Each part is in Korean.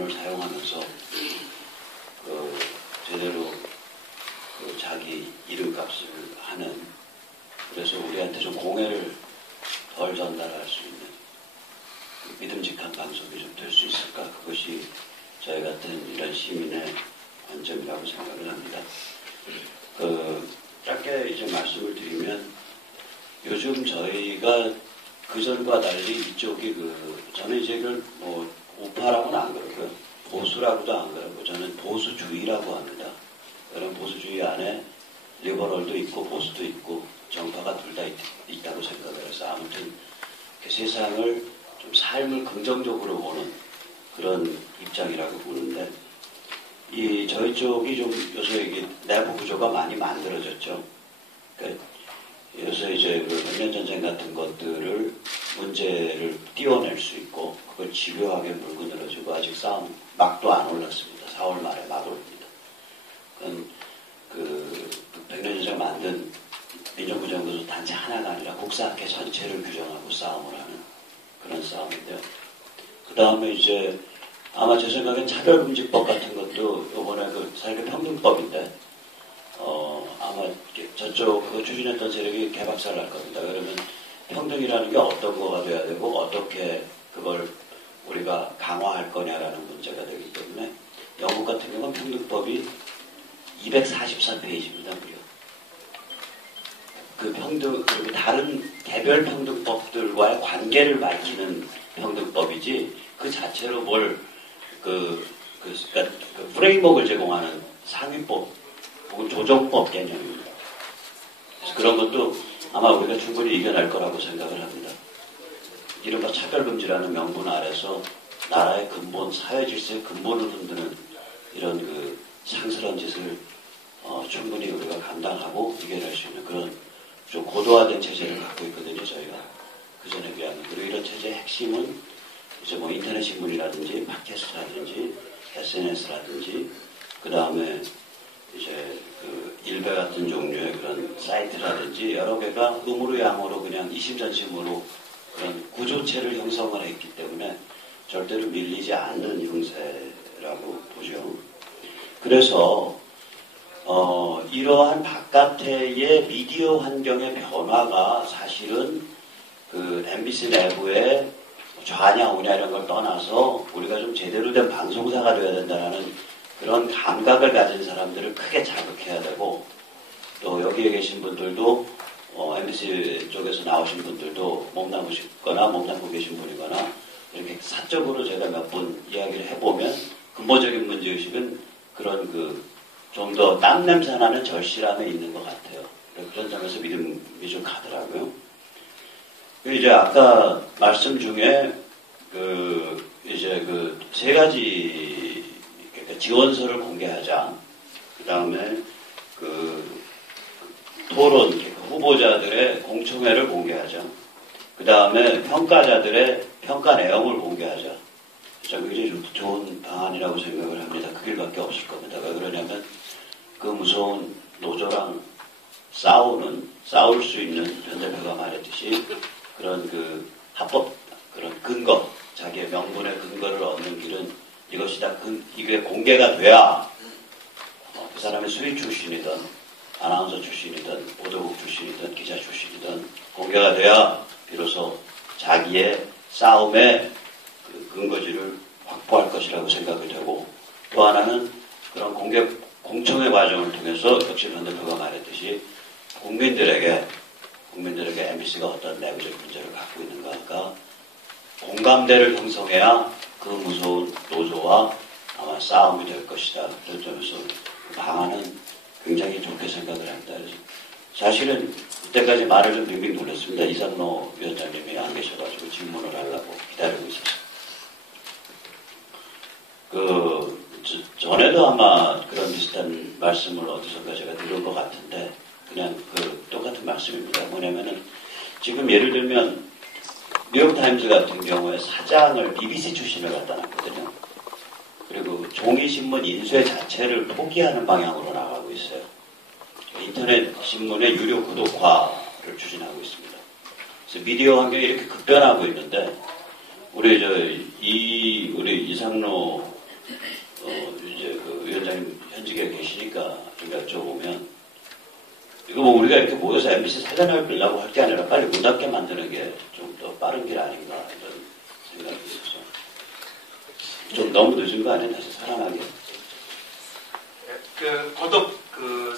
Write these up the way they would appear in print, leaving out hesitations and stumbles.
자본을 사용하면서 제대로 자기 이름값을 하는, 그래서 우리한테 좀 공해를 덜 전달할 수 있는 믿음직한 방송이 좀 될 수 있을까? 그것이 저희 같은 이런 시민의 관점이라고 생각을 합니다. 짧게 이제 말씀을 드리면, 요즘 저희가 그전과 달리 이쪽이 저는 이제 이걸 우파라고는 안 그러고요. 보수라고도 안 그러고, 저는 보수주의라고 합니다. 그런 보수주의 안에 리버럴도 있고 보수도 있고 정파가 둘 다 있다고 생각을 해서, 아무튼 세상을 좀 삶을 긍정적으로 보는 그런 입장이라고 보는데, 저희 쪽이 좀 요새 이게 내부 구조가 많이 만들어졌죠. 그러니까 요새 이제 백년 전쟁 같은 것들을 문제를 띄워낼 수 있고, 그걸 집요하게 물고 늘어지고, 아직 싸움 막도 안 올랐습니다. 4월 말에 막 올립니다. 백년 전쟁 만든 민족구정구조 단지 하나가 아니라 국사학회 전체를 규정하고 싸움을 하는 그런 싸움인데요. 그 다음에 이제 아마 제 생각엔 차별금지법 같은 것도 요번에 사회평등법인데, 아마 저쪽 그거 추진했던 세력이 개박살 날 겁니다. 그러면 평등이라는 게 어떤 거가 돼야 되고, 어떻게 그걸 우리가 강화할 거냐라는 문제가 되기 때문에, 영국 같은 경우는 평등법이 243페이지입니다, 무려. 그리고 다른 개별 평등법들과의 관계를 밝히는 평등법이지, 그 자체로 프레임워크를 제공하는 상위법 혹은 조정법 개념입니다. 그래서 그런 것도 아마 우리가 충분히 이겨낼 거라고 생각을 합니다. 이른바 차별금지라는 명분 아래서 나라의 근본, 사회 질서의 근본을 흔드는 이런 상스러운 짓을 충분히 우리가 감당하고 이겨낼 수 있는 그런 좀 고도화된 체제를 갖고 있거든요, 저희가. 그전에 비하면. 그리고 이런 체제의 핵심은 이제 인터넷 신문이라든지, 팟캐스트라든지, SNS라든지, 그 다음에 이제 일베 같은 종류의 그런 사이트라든지 여러 개가 음으로 양으로 그냥 이심전심으로 그런 구조체를 형성을 했기 때문에 절대로 밀리지 않는 형세라고 보죠. 그래서 이러한 바깥의 미디어 환경의 변화가 사실은 MBC 내부의 좌냐 우냐 이런 걸 떠나서 우리가 좀 제대로 된 방송사가 되어야 된다는 그런 감각을 가진 사람들을 크게 자극해야 되고, 또 여기에 계신 분들도 MBC 쪽에서 나오신 분들도 몸담으시거나 몸담고 계신 분이거나 이렇게 사적으로 제가 몇 번 이야기를 해보면 근본적인 문제의식은 그런 좀 더 땀 냄새 나는 절실함에 있는 것 같아요. 그런 점에서 믿음이 좀 가더라고요. 이제 아까 말씀 중에 이제 세 가지 지원서를 공개하자. 그 다음에 토론 후보자들의 공청회를 공개하자. 그 다음에 평가자들의 평가 내용을 공개하자. 저 굉장히 좋은 방안이라고 생각을 합니다. 그 길밖에 없을 겁니다. 왜 그러냐면 그 무서운 노조랑 싸울 수 있는 전 대표가 말했듯이 그런 합법 그런 근거, 자기의 명분의 근거를 얻는 길은 이것이다. 이게 공개가 돼야 그 사람의 수의 출신이든 아나운서 출신이든 보도국 출신이든 기자 출신이든 공개가 돼야 비로소 자기의 싸움의 근거지를 확보할 것이라고 생각이 되고, 또 하나는 그런 공청회 과정을 통해서 역시 전 대표가 말했듯이 국민들에게 MBC가 어떤 내부적 문제를 갖고 있는가가 공감대를 형성해야 그 무서운 노조와 아마 싸움이 될 것이다. 그런 점에서 그 방안은 굉장히 좋게 생각을 합니다. 그래서 사실은 그때까지 말을 좀 빙빙 돌렸습니다. 이상로 위원장님이 안 계셔가지고 질문을 하려고 기다리고 있었어요. 전에도 아마 그런 비슷한 말씀을 어디선가 제가 들은 것 같은데, 그냥 똑같은 말씀입니다. 뭐냐면은, 지금 예를 들면, 뉴욕타임즈 같은 경우에 사장을 BBC 출신을 갖다 놨거든요. 그리고 종이신문 인쇄 자체를 포기하는 방향으로 나가고 있어요. 인터넷 신문의 유료 구독화를 추진하고 있습니다. 그래서 미디어 환경이 이렇게 급변하고 있는데, 우리 이상로 이제 그 위원장님 현직에 계시니까 좀 여쭤보면, 이거 뭐 우리가 이렇게 모여서 MBC 사전을 빌라고 할 게 아니라 빨리 문 닫게 만드는 게 좀 더 빠른 길 아닌가 이런 생각이 들어서 좀 너무 늦은 거 아니에요? 다시 살아나게. 거듭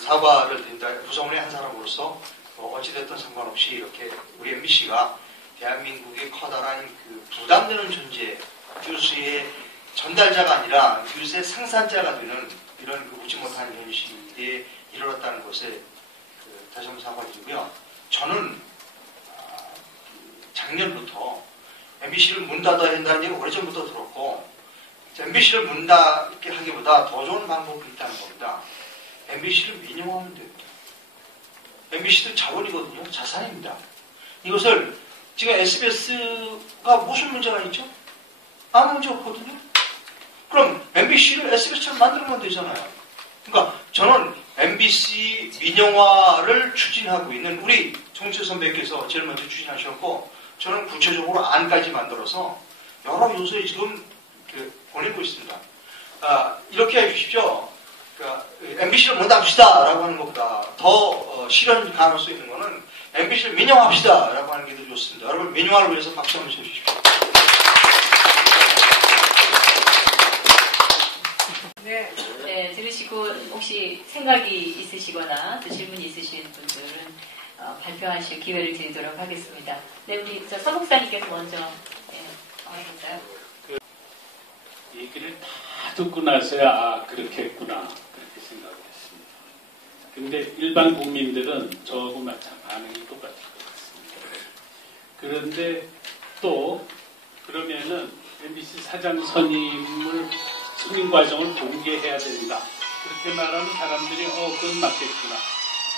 사과를 드린다. 구성원의 한 사람으로서 어찌됐든 상관없이 이렇게 우리 MBC가 대한민국의 커다란 부담되는 존재, 뉴스의 전달자가 아니라 뉴스의 생산자가 되는 이런 웃지 못한 현실에 이르렀다는 것에 다시 한번 사과드리고요. 저는 작년부터 MBC를 문 닫아야 한다는 얘기 오래전부터 들었고, MBC를 문 닫게 하기보다 더 좋은 방법이 있다는 겁니다. MBC를 민영화하면 됩니다. MBC도 자원이거든요. 자산입니다. 이것을 지금 SBS가 무슨 문제가 있죠? 아무 문제 없거든요. 그럼 MBC를 SBS처럼 만들면 되잖아요. 그러니까 저는 MBC 민영화를 추진하고 있는 우리 정치 선배께서 제일 먼저 추진하셨고, 저는 구체적으로 안까지 만들어서 여러 요소에 지금 보내고 있습니다. 이렇게 해주십시오. MBC를 문 닫읍시다 라고 하는 것보다 더 실현 가능성이 있는 것은 MBC를 민영화합시다 라고 하는 게 더 좋습니다. 여러분 민영화를 위해서 박수 한번 쳐주십시오. 네, 들으시고 혹시 생각이 있으시거나 또 질문이 있으신 분들은 발표하실 기회를 드리도록 하겠습니다. 네, 우리 서 목사님께서 먼저 해볼까요? 얘기를 다 듣고 나서야 그렇게 했구나 그렇게 생각을 했습니다. 근데 일반 국민들은 저하고 마찬가지 반응이 똑같을 것 같습니다. 그런데 또 그러면은 MBC 사장 선임 과정을 공개해야 된다. 그렇게 말하는 사람들이 그건 맞겠구나.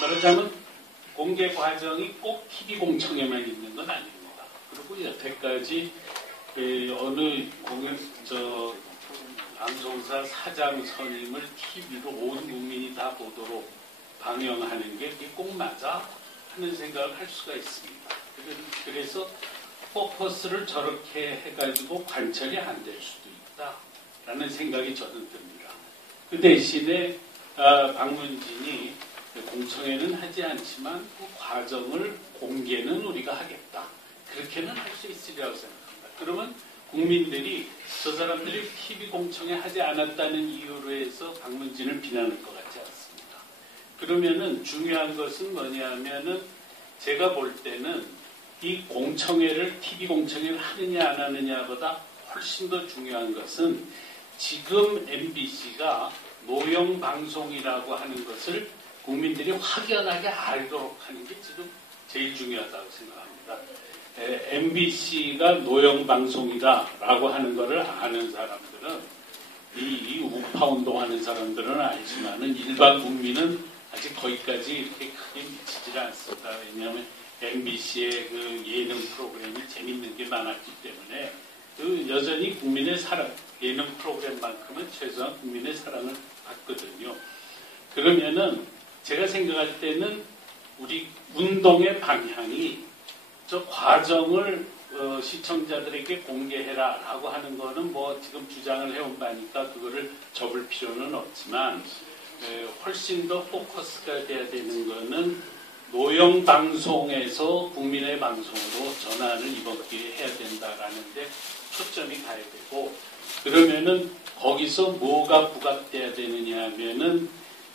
말하자면 공개 과정이 꼭 TV 공청에만 있는 건 아닙니다. 그리고 여태까지 어느 방송사 사장 선임을 TV로 온 국민이 다 보도록 방영하는 게 꼭 맞아 하는 생각을 할 수가 있습니다. 그래서 포커스를 저렇게 해가지고 관철이 안 될 수도 있다라는 생각이 저는 듭니다. 그 대신에 박문진이 공청회는 하지 않지만 그 과정을 공개는 우리가 하겠다. 그렇게는 할 수 있으리라고 생각합니다. 그러면 국민들이 저 사람들이 TV 공청회 하지 않았다는 이유로 해서 박문진을 비난할 것 같지 않습니다. 그러면은 중요한 것은 뭐냐면은 제가 볼 때는 이 공청회를 TV 공청회를 하느냐 안 하느냐보다 훨씬 더 중요한 것은 지금 MBC가 노영 방송이라고 하는 것을 국민들이 확연하게 알도록 하는 게 지금 제일 중요하다고 생각합니다. MBC가 노영 방송이다라고 하는 것을 아는 사람들은 이 우파 운동하는 사람들은 알지만은 일반 국민은 아직 거기까지 이렇게 크게 미치질 않습니다. 왜냐하면 MBC의 그 예능 프로그램이 재밌는 게 많았기 때문에 여전히 국민의 사랑, 예능 프로그램만큼은 최소한 국민의 사랑을 받거든요. 그러면은 제가 생각할 때는 우리 운동의 방향이 저 과정을 시청자들에게 공개해라 라고 하는 거는 뭐 지금 주장을 해온 바니까 그거를 접을 필요는 없지만 훨씬 더 포커스가 돼야 되는 거는 노영 방송에서 국민의 방송으로 전환을 이번 기회에 해야 된다라는데 초점이 가야 되고, 그러면은 거기서 뭐가 부각돼야 되느냐 하면은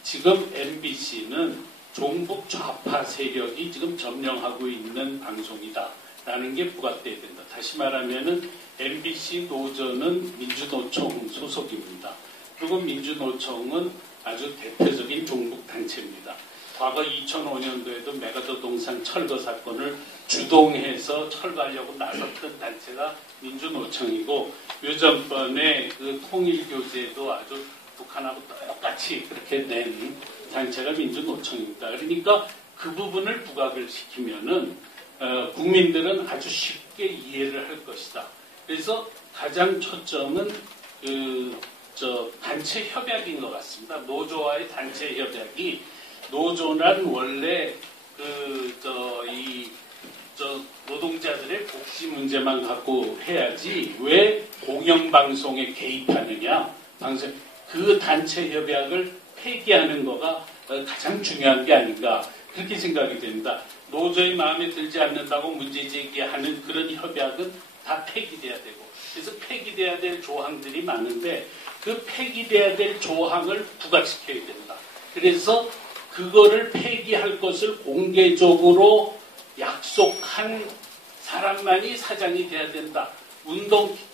지금 MBC는 종북 좌파 세력이 지금 점령하고 있는 방송이다라는 게 부각돼야 된다. 다시 말하면은 MBC 노조는 민주노총 소속입니다. 그리고 민주노총은 아주 대표적인 종북 단체입니다. 과거 2005년도에도 메가더 동산 철거 사건을 주동해서 철거하려고 나섰던 단체가 민주노총이고, 요전번에 그 통일교제도 아주 북한하고 똑같이 그렇게 낸 단체가 민주노총입니다. 그러니까 그 부분을 부각을 시키면은 국민들은 아주 쉽게 이해를 할 것이다. 그래서 가장 초점은 단체 협약인 것 같습니다. 노조와의 단체 협약이, 노조란 원래 노동자들의 복지 문제만 갖고 해야지 왜 공영방송에 개입하느냐, 방송 그 단체 협약을 폐기하는 거가 가장 중요한 게 아닌가 그렇게 생각이 됩니다. 도저히 마음에 들지 않는다고 문제 제기하는 그런 협약은 다 폐기돼야 되고 그래서 폐기돼야 될 조항들이 많은데 그 폐기돼야 될 조항을 부각시켜야 된다. 그래서 그거를 폐기할 것을 공개적으로 약속한 사람만이 사장이 돼야 된다.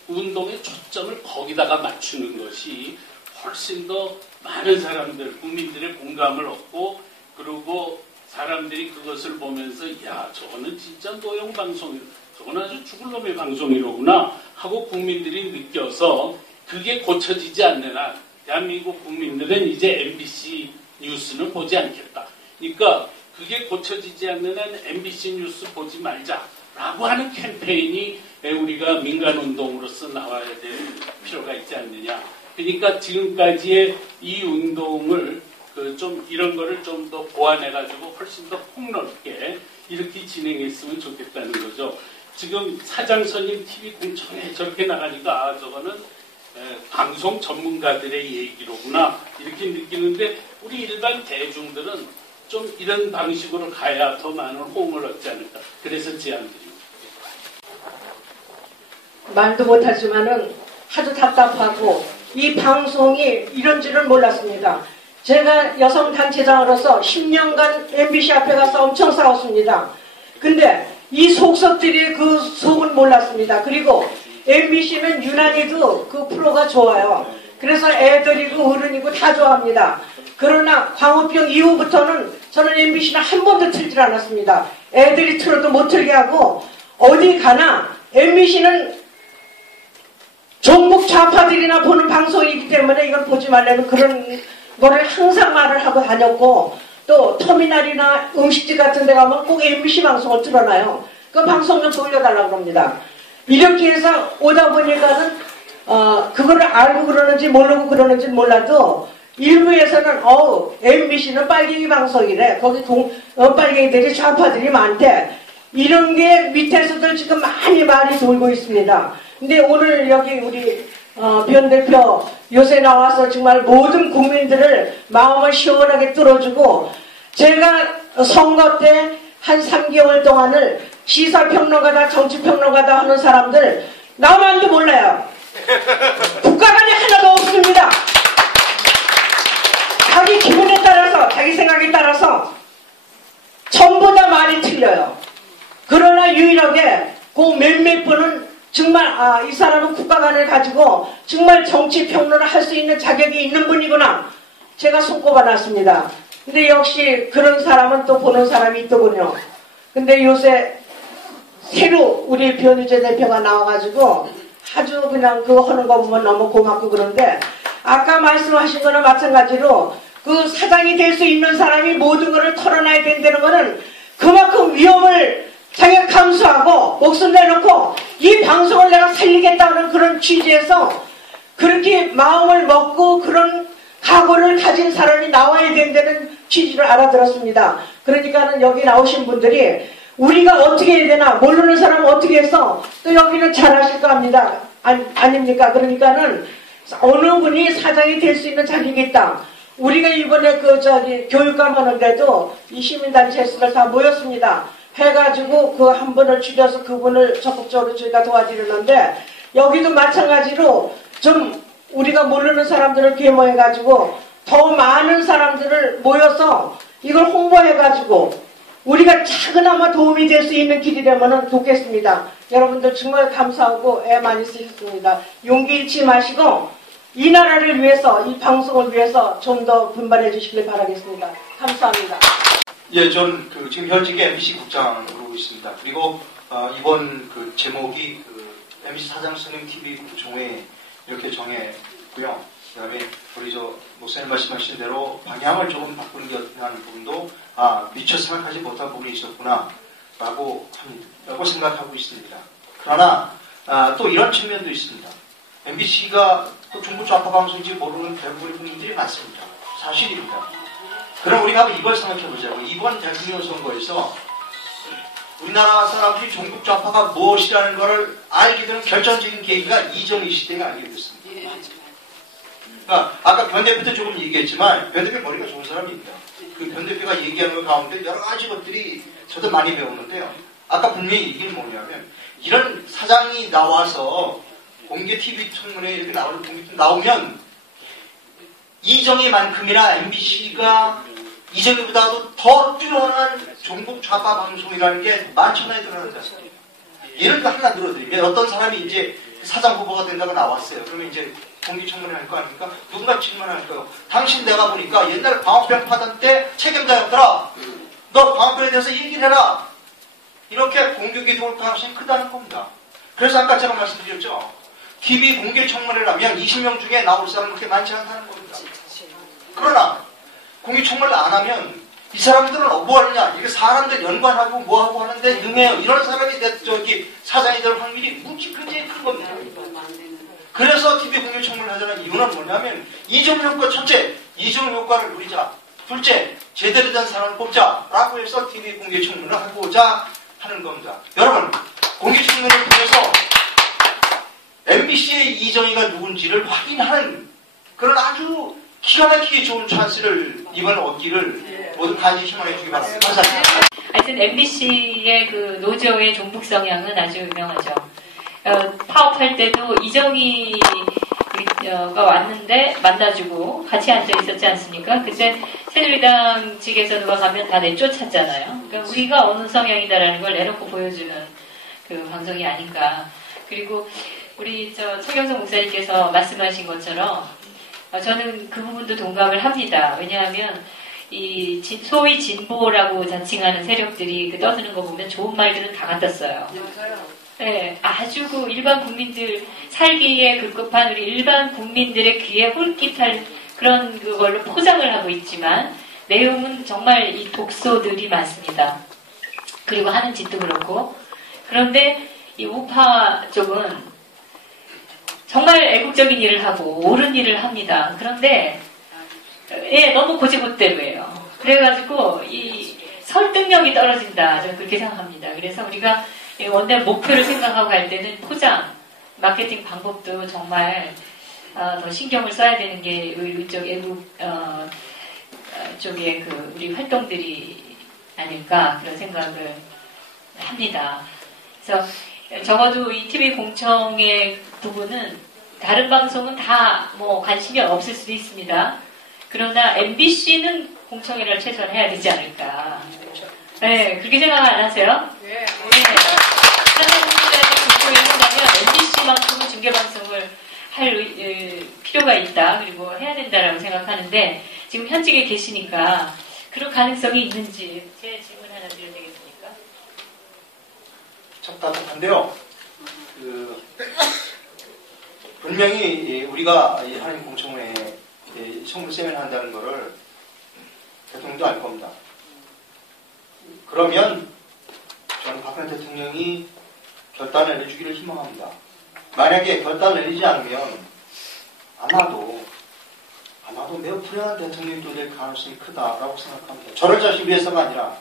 운동의 초점을 거기다가 맞추는 것이 훨씬 더 많은 사람들, 국민들의 공감을 얻고 그리고 사람들이 그것을 보면서 야 저거는 진짜 노영 방송이 저건 아주 죽을 놈의 방송이로구나 하고 국민들이 느껴서 그게 고쳐지지 않는 한 대한민국 국민들은 이제 MBC 뉴스는 보지 않겠다. 그러니까 그게 고쳐지지 않는 한 MBC 뉴스 보지 말자라고 하는 캠페인이 우리가 민간운동으로서 나와야 될 필요가 있지 않느냐. 그러니까 지금까지의 이 운동을 좀 이런 거를 좀 더 보완해가지고 훨씬 더 폭넓게 이렇게 진행했으면 좋겠다는 거죠. 지금 사장선임 TV 공청회 저렇게 나가니까 아 저거는 방송 전문가들의 얘기로구나 이렇게 느끼는데 우리 일반 대중들은 좀 이런 방식으로 가야 더 많은 호응을 얻지 않을까. 그래서 제안드립니다. 말도 못하지만은 하도 답답하고 이 방송이 이런 줄은 몰랐습니다. 제가 여성단체장으로서 10년간 MBC 앞에 가서 엄청 싸웠습니다. 근데 이 속속들이 그 속은 몰랐습니다. 그리고 MBC는 유난히도 그 프로가 좋아요. 그래서 애들이고 어른이고 다 좋아합니다. 그러나 광우병 이후부터는 저는 MBC는 한 번도 틀질 않았습니다. 애들이 틀어도 못 틀게 하고 어디 가나 MBC는 전국 좌파들이나 보는 방송이기 때문에 이걸 보지 말라는 그런 거를 항상 말을 하고 다녔고 또 터미널이나 음식집 같은 데 가면 꼭 MBC 방송을 틀어놔요. 그 방송 좀 돌려달라고 합니다. 이렇게 해서 오다 보니까는 그거를 알고 그러는지 모르고 그러는지 몰라도 일부에서는 MBC는 빨갱이 방송이래. 거기 빨갱이들이 좌파들이 많대. 이런 게 밑에서도 지금 많이 말이 돌고 있습니다. 근데 오늘 여기 우리 변 대표 요새 나와서 정말 모든 국민들을 마음을 시원하게 뚫어주고 제가 선거 때 한 3개월 동안을 시사평론가다 정치평론가다 하는 사람들 나만도 몰라요. 국가관이 하나도 없습니다. 자기 기분에 따라서 자기 생각에 따라서 전부 다 말이 틀려요. 그러나 유일하게 그 몇몇 분은 정말 이 사람은 국가관을 가지고 정말 정치평론을 할 수 있는 자격이 있는 분이구나 제가 손꼽아 놨습니다. 근데 역시 그런 사람은 또 보는 사람이 있더군요. 근데 요새 새로 우리 변희재 대표가 나와가지고 아주 그냥 그거 하는 거 보면 너무 고맙고 그런데 아까 말씀하신 거나 마찬가지로 그 사장이 될 수 있는 사람이 모든 것을 털어놔야 된다는 거는 그만큼 위험을 자기가 감수하고 목숨 내놓고 이 방송을 내가 살리겠다는 그런 취지에서 그렇게 마음을 먹고 그런 각오를 가진 사람이 나와야 된다는 취지를 알아들었습니다. 그러니까는 여기 나오신 분들이 우리가 어떻게 해야 되나 모르는 사람은 어떻게 해서 또 여기는 잘하실 거 합니다. 아닙니까? 그러니까는 어느 분이 사장이 될 수 있는 자격이 있다. 우리가 이번에 교육감 하는데도 이 시민단체에서 다 모였습니다. 해가지고 그 한 분을 줄여서 그분을 적극적으로 저희가 도와드리는데 여기도 마찬가지로 좀 우리가 모르는 사람들을 계모해가지고 더 많은 사람들을 모여서 이걸 홍보해가지고 우리가 작은아마 도움이 될 수 있는 길이라면 좋겠습니다. 여러분들 정말 감사하고 애 많이 쓰셨습니다. 용기 잃지 마시고 이 나라를 위해서 이 방송을 위해서 좀 더 분발해 주시길 바라겠습니다. 감사합니다. 예, 전 지금 현직의 MBC 국장으로 있습니다. 그리고 이번 제목이 MBC 사장선임 TV 구총회 이렇게 정했고요. 그다음에 우리 목사님 말씀하신 대로 방향을 조금 바꾸는 게 어떠냐는 부분도 미처 생각하지 못한 부분이 있었구나라고 생각하고 있습니다. 그러나 또 이런 측면도 있습니다. MBC가 또 중부 좌파 방송인지 모르는 대부분의 국민들이 많습니다. 사실입니다. 그럼 우리가 한번 이걸 생각해보자고. 이번 대통령 선거에서 우리나라 사람들이 종북 좌파가 무엇이라는 것을 알게 되는 결정적인 계기가 이정희 시대가 아니겠습니까? 그러니까 아까 변 대표도 조금 얘기했지만 변 대표 머리가 좋은 사람입니다. 그 변 대표가 얘기하는 것 가운데 여러 가지 것들이 저도 많이 배웠는데요. 아까 분명히 얘기는 뭐냐면 이런 사장이 나와서 공개 TV 청문회에 이렇게 나오면 이정희만큼이나 MBC가 이정희보다도 더 뛰어난 종북 좌파 방송이라는 게 만천하에 드러나지 않습니까? 예를 들어 하나 들어드리면 어떤 사람이 이제 사장 후보가 된다고 나왔어요. 그러면 이제 공개청문회 할 거 아닙니까? 누군가 질문할 거예요. 당신 내가 보니까 옛날 광우병 파던 때 책임자였더라. 너 광우병에 대해서 얘기를 해라. 이렇게 공격이 들어올 가능성이 크다는 겁니다. 그래서 아까 제가 말씀드렸죠. TV 공개청문회라면 20명 중에 나올 사람은 그렇게 많지 않다는 겁니다. 그러나 공개청문회를 안 하면 이 사람들은 뭐 하느냐? 이게 사람들 연관하고 뭐하고 하는데 능해요. 이런 사람이 사장이 될 확률이 무지근지 큰 겁니다. 그래서 TV 공개청문회를 하자는 이유는 뭐냐면 이중 효과 첫째, 이중 효과를 누리자. 둘째, 제대로 된 사람을 뽑자라고 해서 TV 공개청문회를 하고자 하는 겁니다. 여러분, 공개청문회를 통해서 MBC의 이정희가 누군지를 확인하는 그런 아주 기가 막히게 좋은 찬스를 이번에 얻기를 모두 간절히 희망해 주기 바랍니다. 감사합니다. 하여튼 MBC의 그 노조의 종북 성향은 아주 유명하죠. 파업할 때도 이정희가 왔는데 만나주고 같이 앉아 있었지 않습니까? 그때 새누리당 측에서 누가 가면 다 내쫓았잖아요. 그러니까 우리가 어느 성향이다라는 걸 내놓고 보여주는 그 방송이 아닌가. 그리고 우리 최경성 목사님께서 말씀하신 것처럼 저는 그 부분도 동감을 합니다. 왜냐하면 이 소위 진보라고 자칭하는 세력들이 그 떠드는 거 보면 좋은 말들은 다 갖다 써요. 네, 아주 그 일반 국민들 살기에 급급한 우리 일반 국민들의 귀에 홀깃할 그런 그걸로 포장을 하고 있지만 내용은 정말 이 독소들이 많습니다. 그리고 하는 짓도 그렇고. 그런데 이 우파 쪽은 정말 애국적인 일을 하고 옳은 일을 합니다. 그런데 너무 고지고대로예요. 그래가지고 이 설득력이 떨어진다. 저는 그렇게 생각합니다. 그래서 우리가 원내 목표를 생각하고 갈 때는 포장, 마케팅 방법도 정말 더 신경을 써야 되는 게 우리 쪽 애국 쪽의 그 우리 활동들이 아닐까 그런 생각을 합니다. 그래서 적어도 이 TV 공청의 부분은 다른 방송은 다 뭐 관심이 없을 수도 있습니다. 그러나 MBC는 공청회를 최소한 해야 되지 않을까. 네, 그렇게 생각 안 하세요? 네. 하나님께서 공청회를 한다면 MBC만큼은 중계방송을 할 필요가 있다. 그리고 해야 된다라고 생각하는데 지금 현직에 계시니까 그런 가능성이 있는지 제 질문 하나 드려도 되겠습니까? 참 답답한데요. 분명히 우리가 이 하나님 공청회에 청문 세미나 한다는 거를 대통령도 알 겁니다. 그러면 저는 박근혜 대통령이 결단을 내주기를 희망합니다. 만약에 결단을 내리지 않으면 아마도 매우 불행한 대통령이 또 될 가능성이 크다라고 생각합니다. 저를 자신 위해서가 아니라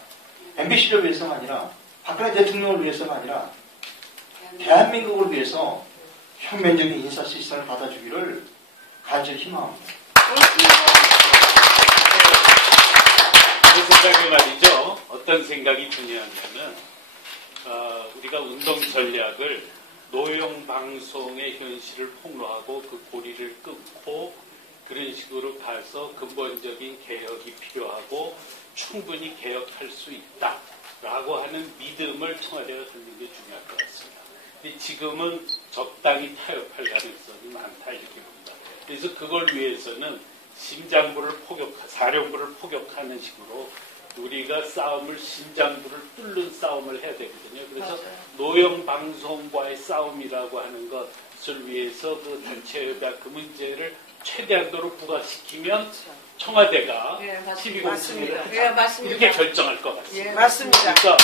MBC를 위해서가 아니라 박근혜 대통령을 위해서가 아니라 대한민국을 위해서 혁명적인 인사 시스템을 받아주기를 간절히 희망합니다. 그 생각이 말이죠. 어떤 생각이 드냐면은 우리가 운동 전략을 노영 방송의 현실을 폭로하고 그 고리를 끊고 그런 식으로 가서 근본적인 개혁이 필요하고 충분히 개혁할 수 있다라고 하는 믿음을 청와대가 갖는 게 중요할 것 같습니다. 근데 지금은 적당히 타협할 가능성이 많다 이렇게 봅니다. 그래서 그걸 위해서는 사령부를 포격하는 식으로 우리가 심장부를 뚫는 싸움을 해야 되거든요. 그래서 노영 방송과의 싸움이라고 하는 것을 위해서 그 단체가 그 문제를 최대한도로 부각시키면 청와대가 TV 공청회를 하자 이렇게 결정할 것 같습니다. 맞습니다. 그러니까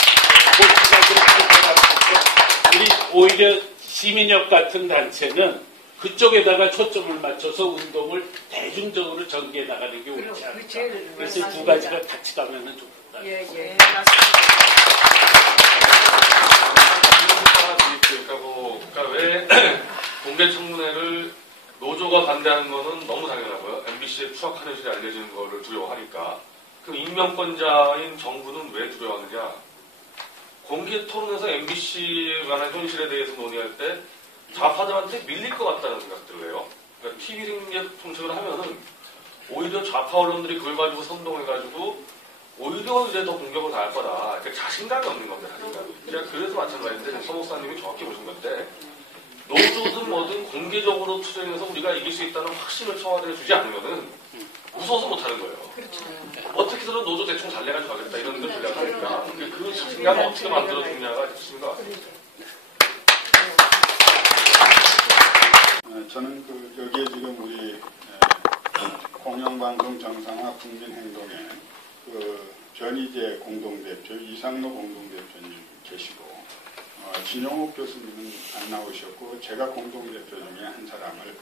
우리 오히려 시민협 같은 단체는 그쪽에다가 초점을 맞춰서 운동을 대중적으로 전개해 나가는 게 옳지 않을까. 그래서 두 가지가 같이 가면은 좋겠다. 예, 맞습니다. 그러니까 왜 공개 청문회를 노조가 반대하는 거는 너무 당연하고요. MBC에 추악한 현실이 알려지는 거를 두려워하니까. 그럼 임명권자인 정부는 왜 두려워하느냐? 공개 토론에서 MBC에 관한 현실에 대해서 논의할 때 좌파들한테 밀릴 것 같다는 생각들을 해요. 그러니까 TV 생략 통책을 하면은 오히려 좌파 언론들이 그걸 가지고 선동해가지고 오히려 이제 더 공격을 당할 거다. 그러니까 자신감이 없는 겁니다. 자신감이. 제가 그래서 마찬가지인데 서 목사님이 정확히 보신 건데 노조든 뭐든 공개적으로 투쟁해서 우리가 이길 수 있다는 확신을 청와대에 주지 않으면은 무서워서 못하는 거예요. 어떻게 해서든 노조 대충 잘 내가지고 가겠다 이런 걸 전략하니까 그 자신감을 어떻게 만들어주느냐가 핵심인 것 같아요. 저는 여기에 지금 우리 공영방송 정상화 국민행동에 변희재 공동대표, 이상로 공동대표님 계시고 진용욱 교수님은 안 나오셨고 제가 공동대표 중에 한 사람을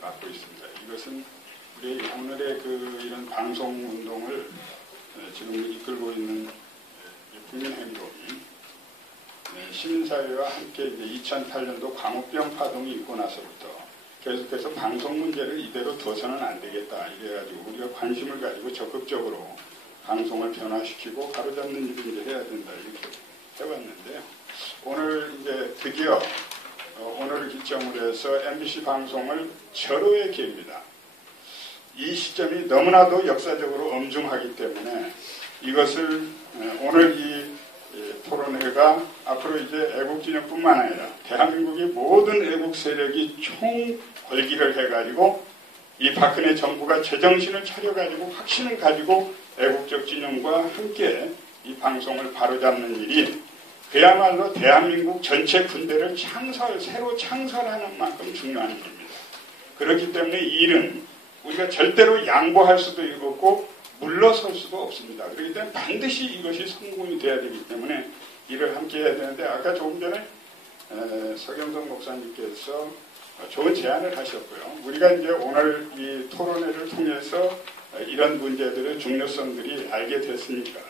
맡고 있습니다. 이것은 우리 오늘의 이런 방송운동을 지금 이끌고 있는 국민행동이 시민사회와 함께 이제 2008년도 광우병 파동이 있고 나서부터 계속해서 방송 문제를 이대로 둬서는 안 되겠다. 이래가지고 우리가 관심을 가지고 적극적으로 방송을 변화시키고 바로잡는 일을 이제 해야 된다. 이렇게 해왔는데요. 오늘 이제 드디어 오늘을 기점으로 해서 MBC 방송을 절호의 기회입니다. 이 시점이 너무나도 역사적으로 엄중하기 때문에 이것을 오늘 이 토론회가 앞으로 이제 애국진영뿐만 아니라 대한민국의 모든 애국 세력이 총궐기를 해가지고 이 박근혜 정부가 제정신을 차려가지고 확신을 가지고 애국적 진영과 함께 이 방송을 바로잡는 일이 그야말로 대한민국 전체 군대를 새로 창설하는 만큼 중요한 일입니다. 그렇기 때문에 이 일은 우리가 절대로 양보할 수도 없고 물러설 수도 없습니다. 그렇기 때문에 반드시 이것이 성공이 돼야 되기 때문에 일을 함께 해야 되는데 아까 조금 전에 서경석 목사님께서 좋은 제안을 하셨고요. 우리가 이제 오늘 이 토론회를 통해서 이런 문제들의 중요성들이 알게 됐으니까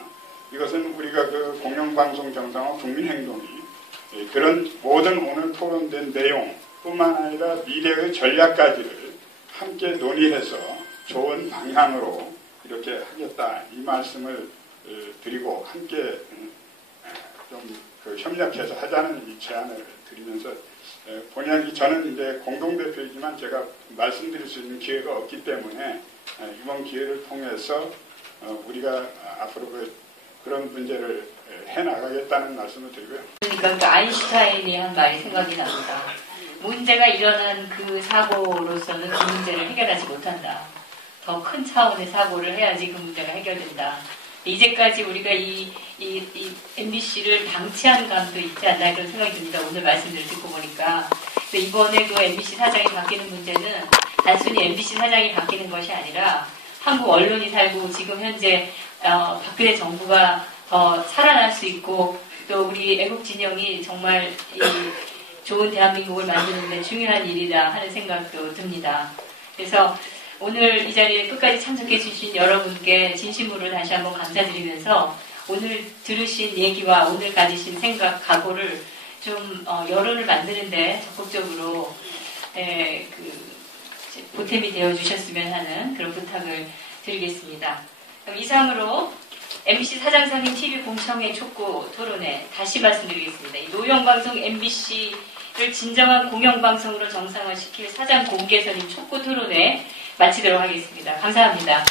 이것은 우리가 공영방송 정상화 국민행동이 그런 모든 오늘 토론된 내용뿐만 아니라 미래의 전략까지를 함께 논의해서 좋은 방향으로 이렇게 하겠다 이 말씀을 드리고 함께 좀 협력해서 하자는 이 제안을 드리면서 본의 저는 이제 공동대표이지만 제가 말씀드릴 수 있는 기회가 없기 때문에 이번 기회를 통해서 우리가 앞으로 그런 문제를 해나가겠다는 말씀을 드리고요. 그러니까 아인슈타인이 한 말이 생각이 납니다. 문제가 일어난 그 사고로서는 그 문제를 해결하지 못한다. 더 큰 차원의 사고를 해야지 그 문제가 해결된다. 이제까지 우리가 이 MBC를 방치한 감도 있지 않나 그런 생각이 듭니다. 오늘 말씀을 듣고 보니까. 이번에 그 MBC 사장이 바뀌는 문제는 단순히 MBC 사장이 바뀌는 것이 아니라 한국 언론이 살고 지금 현재 박근혜 정부가 더 살아날 수 있고 또 우리 애국진영이 정말 이 좋은 대한민국을 만드는 데 중요한 일이다 하는 생각도 듭니다. 그래서 오늘 이 자리에 끝까지 참석해 주신 여러분께 진심으로 다시 한번 감사드리면서 오늘 들으신 얘기와 오늘 가지신 생각, 각오를 좀 여론을 만드는데 적극적으로 보탬이 되어 주셨으면 하는 그런 부탁을 드리겠습니다. 그럼 이상으로 MBC 사장 선임 TV 공청회 촉구 토론회 다시 말씀드리겠습니다. 이 노영방송 MBC를 진정한 공영방송으로 정상화시킬 사장 공개 선임 촉구 토론회 마치도록 하겠습니다. 감사합니다.